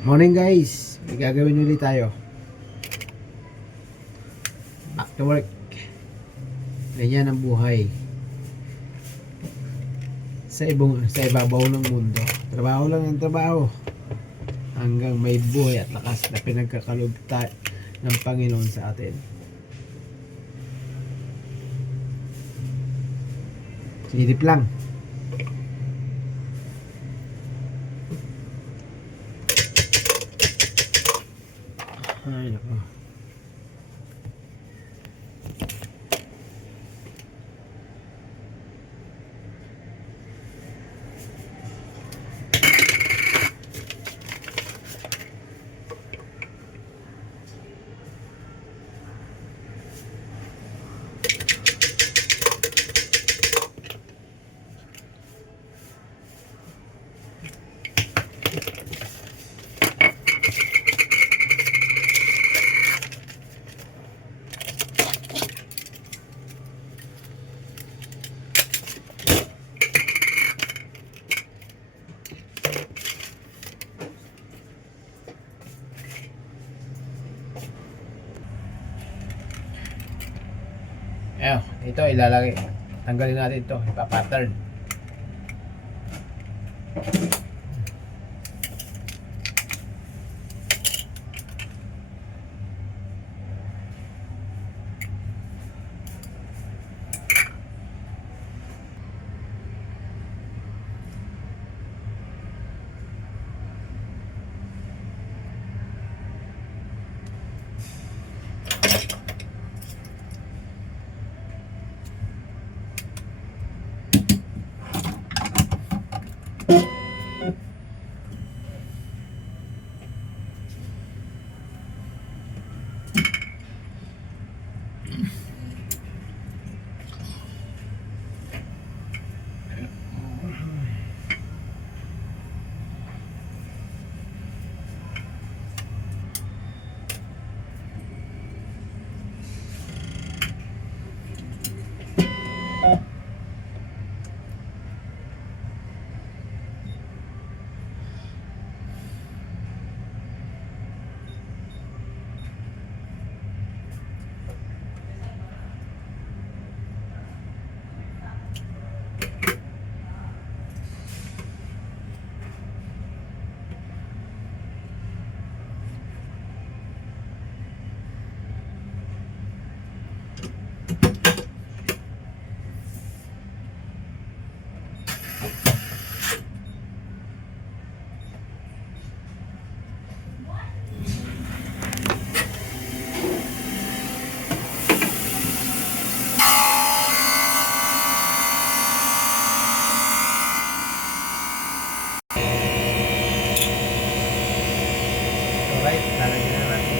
Morning guys, may gagawin ulit tayo. Back to work. Ganyan ang buhay sa ibabaw ng mundo. Trabaho lang ang trabaho hanggang may buhay at lakas na pinagkakaloob ng Panginoon sa atin. Silip lang. Ay, nako. Ayan, ito ilalagay. Tanggalin natin ito, ipa-pattern. Alright, lalagyan na natin.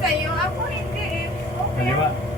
Sa'yo, ako hindi eh. Okay. Kaliwa.